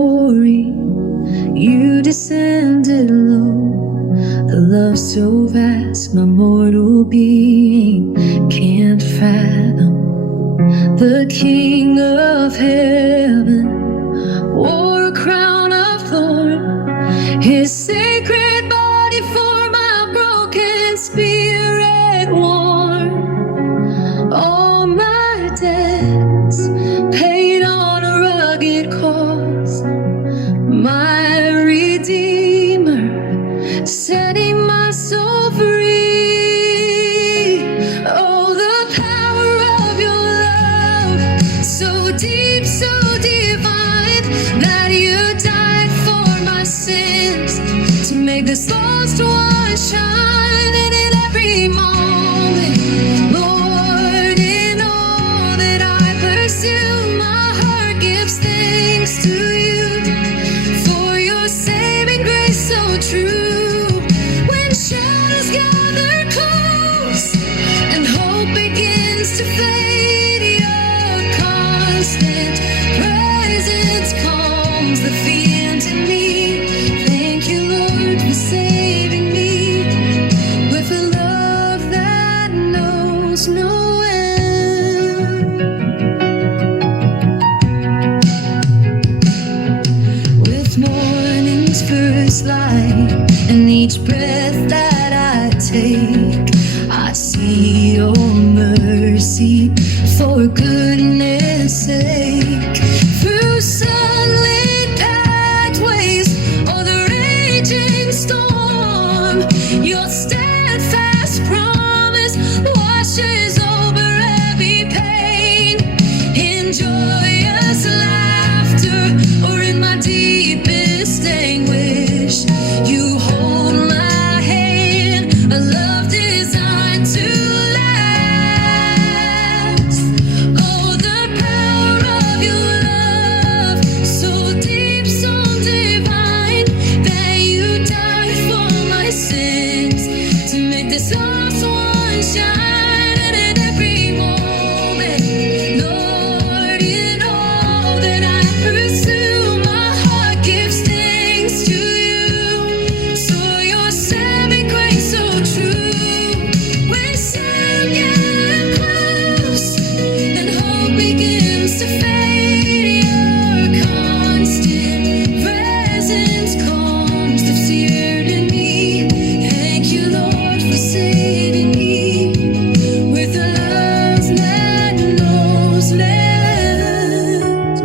glory, you descended low. A love so vast, my mortal being can't fathom. The King of heaven wore a crown of thorn, his sacred body for my broken spirit worn. All my debts paid on a rugged cross, my Redeemer setting my soul free. Oh, the power of your love, so deep, so divine, that you died for my sins, to make this lost one shine. And in every moment, Lord, in all that I pursue, my heart gives thanks to you for your saving grace so true. When shadows gather close and hope begins to fade, your constant presence calms the fear in me. Thank you, Lord, for saving me with a love that knows no end. With morning's first light and each breath that I take, I see your mercy for goodness sake. Through sunlit pathways or the raging storm, your steadfast promise washes over every pain. In joyous laughter or in my deepest anguish, you hold my hand, a love designed to last. Oh, the power of your love, so deep, so divine, that you died for my sins, to make this lost one shine. And in every moment, Lord, in all that I pursue, my heart gives thanks to you. So your saving grace so true. When sin gets close and hope begins to fade, your constant presence calms the fear in me. Thank you, Lord, for saving me with a love that knows no end.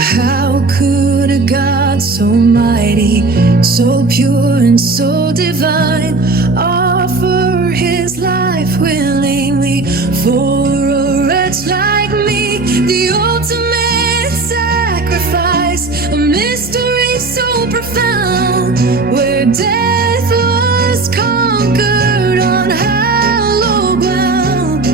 How could a God so mighty, so pure and so divine, offer his life willingly for a wretch like me? The ultimate sacrifice, a mystery so profound, where death was conquered on hallowed ground.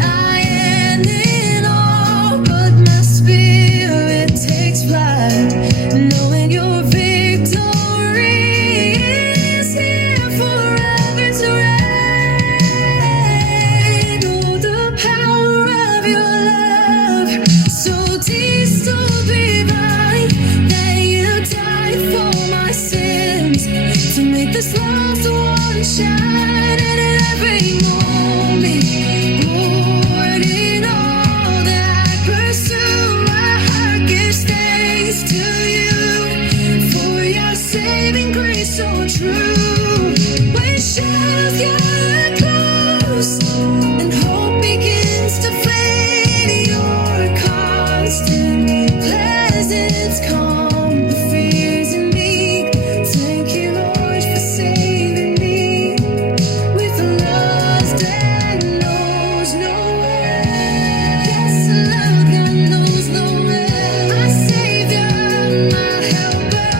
I am in awe, but my spirit takes flight, knowing your victory is here forever to reign. Oh, the power of your love, so deep, so divine, that you died for my sins, to make this lost one shine. And in every moment, Lord, in all that I pursue, my heart gives thanks to you for your saving grace so true. When shadows get close and hope begins to fade, your constant presence calm the fears in me. Thank you, Lord, for saving me with a love that knows no end. Yes, a love that knows no end. My Savior, my helper,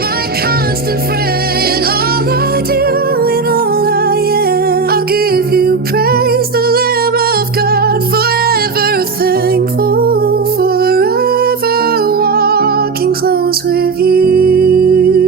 my constant friend. All I do and all I am, I'll give you praise, the Lamb of God, forever thankful, forever walking close with you.